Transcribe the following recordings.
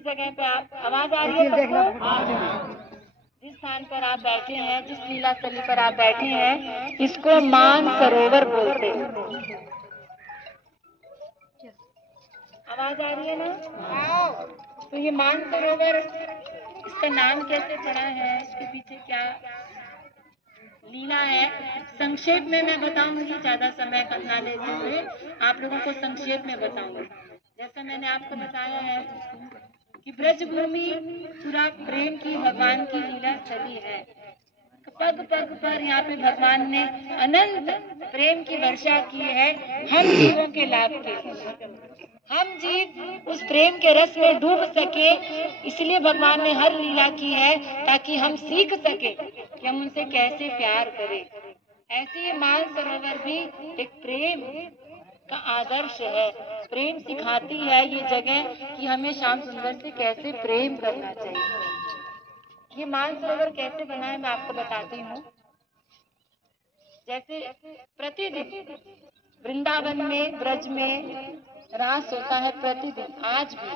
जिस जगह पे आप आवाज आ रही है सबको, जिस स्थान पर आप बैठे हैं, जिस लीला स्थली पर आप बैठे हैं, इसको मान सरोवर बोलते हैं। आवाज आ रही है ना? तो ये मान सरोवर, इसका नाम कैसे पड़ा है, इसके पीछे क्या लीला है, संक्षेप में मैं बताऊंगी, ज्यादा समय ना लेते हुए आप लोगों को संक्षेप में बताऊंगी। जैसा मैंने आपको बताया है कि ब्रजभूमि पूरा प्रेम की, भगवान की लीला स्थली है। पग पग पर यहाँ पे भगवान ने अनंत प्रेम की वर्षा की है हम जीवों के लाभ के लिए। हम जीव उस प्रेम के रस में डूब सके, इसलिए भगवान ने हर लीला की है ताकि हम सीख सके कि हम उनसे कैसे प्यार करें। ऐसे ही मान सरोवर भी एक प्रेम का आदर्श है, प्रेम सिखाती है ये जगह कि हमें श्याम सुंदर से कैसे प्रेम करना चाहिए। ये मान सरोवर कैसे बना है मैं आपको बताती हूँ। जैसे प्रतिदिन वृंदावन में, ब्रज में रास होता है प्रतिदिन, आज भी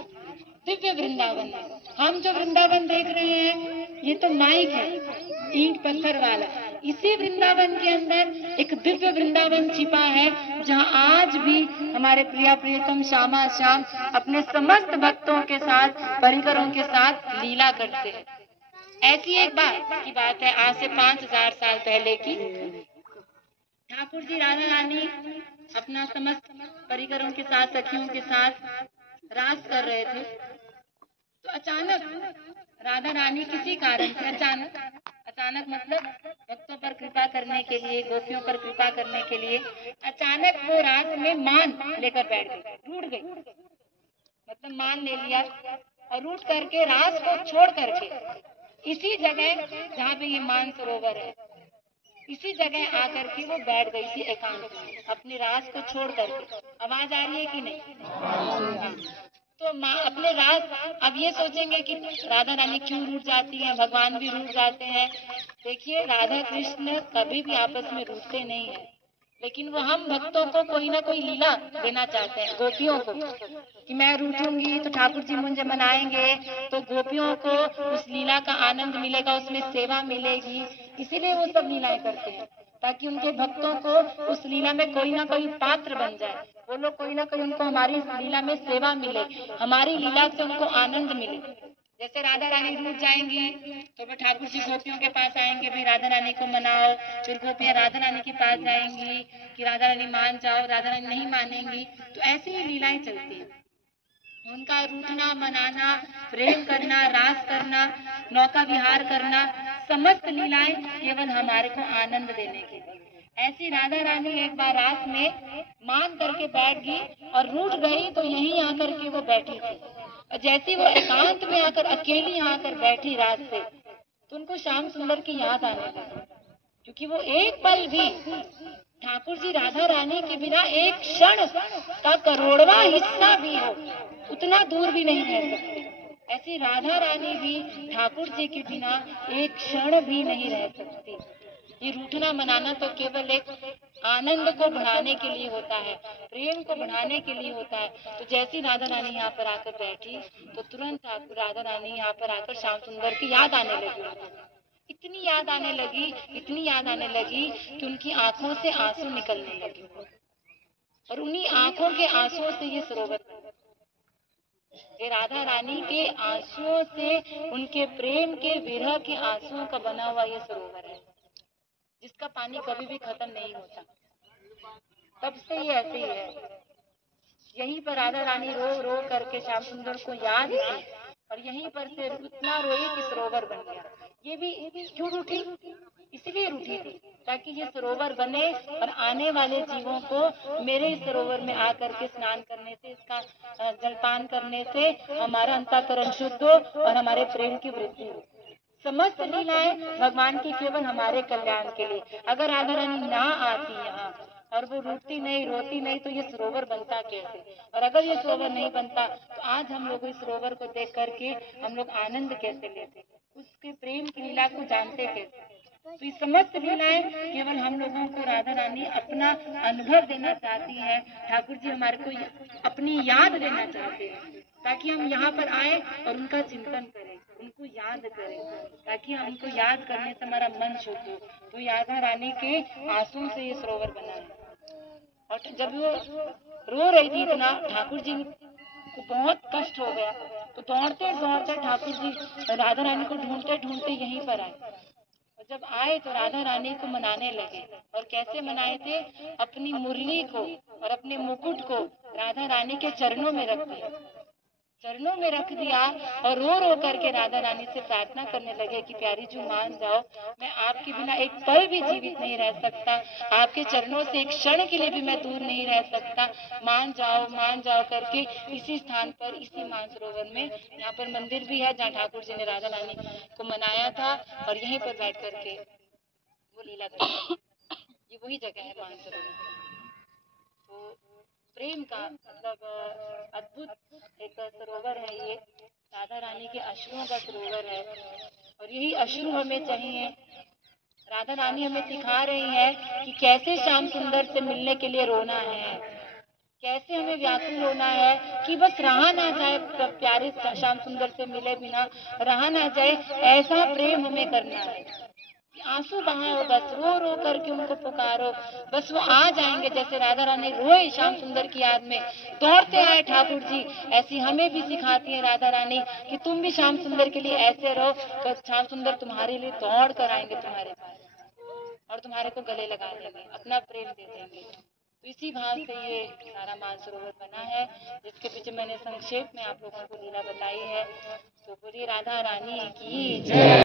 दिव्य वृंदावन में। हम जो वृंदावन देख रहे हैं ये तो माइक है, ईंट पत्थर वाला। इसी वृंदावन के अंदर एक दिव्य वृंदावन छिपा है जहाँ आज भी हमारे प्रिया प्रियतम श्यामा श्याम अपने समस्त भक्तों के साथ, परिकरों के साथ लीला करते हैं। ऐसी एक बात की बात है, आज से 5000 साल पहले की। ठाकुर जी राधा रानी अपना समस्त परिकरों के साथ, सखियों के साथ रास कर रहे थे। तो अचानक राधा रानी किसी कारण से अचानक मतलब भक्तों पर कृपा करने के लिए, गोपियों पर कृपा करने के लिए अचानक वो रास में मान लेकर बैठ गई, रूठ गई। मतलब मान ले लिया और रूठ करके रास को छोड़ करके इसी जगह जहाँ पे ये मान सरोवर है, इसी जगह आकर के वो बैठ गई थी एकांत में, अपने रास को छोड़ करके। आवाज आ रही है कि नहीं? तो माँ अपने रास, अब ये सोचेंगे कि राधा रानी क्यों रूठ जाती हैं, भगवान भी रूठ जाते हैं। देखिए, राधा कृष्ण कभी भी आपस में रूठते नहीं है, लेकिन वो हम भक्तों को कोई ना कोई लीला देना चाहते हैं, गोपियों को, कि मैं रूठूंगी तो ठाकुर जी मुझे मनाएंगे, तो गोपियों को उस लीला का आनंद मिलेगा, उसमें सेवा मिलेगी। इसीलिए वो सब लीलाएं करते हैं ताकि उनके भक्तों को उस लीला में कोई ना कोई पात्र बन जाए, वो लोग कोई ना कोई, उनको हमारी लीला में सेवा मिले, हमारी लीला से उनको आनंद मिले। जैसे राधा रानी रूठ जाएंगी तो फिर ठाकुर जी गोपियों के पास आएंगे, भी राधा रानी को मनाओ। फिर गोपियां राधा रानी के पास जाएंगी कि राधा रानी मान जाओ, राधा रानी नहीं मानेंगी। तो ऐसी ही लीलाएं चलती हैं। उनका रूठना, मनाना, प्रेम करना, रास करना, नौका विहार करना, समस्त लीलाएं केवल हमारे को आनंद देने के लिए। ऐसी राधा रानी एक बार रास में मान करके बैठ गई और रूठ गई, तो यहीं आकर के वो बैठी थी। और जैसे वो एकांत में आकर अकेली आकर बैठी रात से, तो उनको श्याम सुंदर की याद आने लगी, क्योंकि वो एक पल भी ठाकुर जी राधा रानी के बिना एक क्षण का करोड़वा हिस्सा भी हो, उतना दूर भी नहीं रह सकती। ऐसी राधा रानी भी ठाकुर जी के बिना एक क्षण भी नहीं रह सकती। ये रूठना मनाना तो केवल एक आनंद को बढ़ाने के लिए होता है, प्रेम को बढ़ाने के लिए होता है। तो जैसी राधा रानी यहाँ पर आकर बैठी, तो तुरंत राधा रानी यहाँ पर आकर श्याम सुंदर की याद आने लगी। इतनी याद आने लगी, इतनी याद आने लगी कि उनकी आंखों से आंसू निकलने लगे, और उन्हीं आंखों के आंसुओं से ये सरोवर, ये राधा रानी के आंसुओं से, उनके प्रेम के, विरह के आंसुओं का बना हुआ ये सरोवर है, जिसका पानी कभी भी खत्म नहीं होता। तब से ये ऐसे ही है। यहीं पर राधा रानी रो रो करके श्याम सुंदर को याद की, और यहीं पर से इतना रोई कि सरोवर बन गया। ये भी क्यों रूठी? इसलिए रूठी थी ताकि ये सरोवर बने और आने वाले जीवों को मेरे इस सरोवर में आकर के स्नान करने से, इसका जलपान करने से हमारा अंतःकरण शुद्ध हो और हमारे प्रेम की वृद्धि हो। समस्त लीलाएं भगवान की केवल हमारे कल्याण के लिए। अगर राधा रानी ना आती यहाँ और वो रूठती नहीं, रोती नहीं, तो ये सरोवर बनता कैसे? और अगर ये सरोवर नहीं बनता तो आज हम लोग इस सरोवर को देख करके हम लोग आनंद कैसे लेते, उसके प्रेम की लीला को जानते कैसे? तो ये समस्त लीलाएं केवल हम लोगों को राधा रानी अपना अनुभव देना चाहती है, ठाकुर जी हमारे को अपनी याद देना चाहते हैं। ताकि हम यहाँ पर आए और उनका चिंतन करें, उनको याद करें, ताकि हमको याद करने से हमारा मन शुद्ध हो। तो राधा रानी के आंसू से ये सरोवर बना है। और जब वो रो रही थी इतना, ठाकुर जी को बहुत कष्ट हो गया, तो दौड़ते दौड़ते ठाकुर जी राधा रानी को ढूंढते ढूंढते यहीं पर आए। और जब आए तो राधा रानी को मनाने लगे। और कैसे मनाए थे? अपनी मुरली को और अपने मुकुट को राधा रानी के चरणों में रख दिया, चरणों में रख दिया और रो रो करके राधा रानी से प्रार्थना करने लगे कि प्यारी जी मान जाओ, मैं आपके बिना एक पल भी जीवित नहीं रह सकता, आपके चरणों से एक क्षण के लिए भी मैं दूर नहीं रह सकता, मान जाओ करके इसी स्थान पर, इसी मानसरोवर में, यहाँ पर मंदिर भी है जहाँ ठाकुर जी ने राधा रानी को मनाया था और यहीं पर बैठ करके वो लीला करते। ये वही जगह है मानसरोवर। तो प्रेम का मतलब अद्भुत एक सरोवर है ये, राधा रानी के अश्रुओं का सरोवर है। और यही अश्रु हमें चाहिए। राधा रानी हमें सिखा रही है कि कैसे श्याम सुंदर से मिलने के लिए रोना है, कैसे हमें व्याकुल होना है कि बस रहा ना जाए, प्यारे श्याम सुंदर से मिले बिना रहा ना जाए, ऐसा प्रेम हमें करना है। आंसू बहाओ, बस रो रो करके उनको पुकारो, बस वो आ जाएंगे। जैसे राधा रानी रोए श्याम सुंदर की याद में, दौड़ते आए ठाकुर जी, ऐसी हमें भी सिखाती है राधा रानी कि तुम भी श्याम सुंदर के लिए ऐसे रहो, तो श्याम सुंदर तुम्हारे लिए दौड़ कर आएंगे तुम्हारे पास और तुम्हारे को गले लगा देंगे, अपना प्रेम दे देंगे। तो इसी भाव से ये सारा मानसरोवर बना है, जिसके पीछे मैंने संक्षेप में आप लोगों को लीला बताई है। तो बोलिए राधा रानी की जय।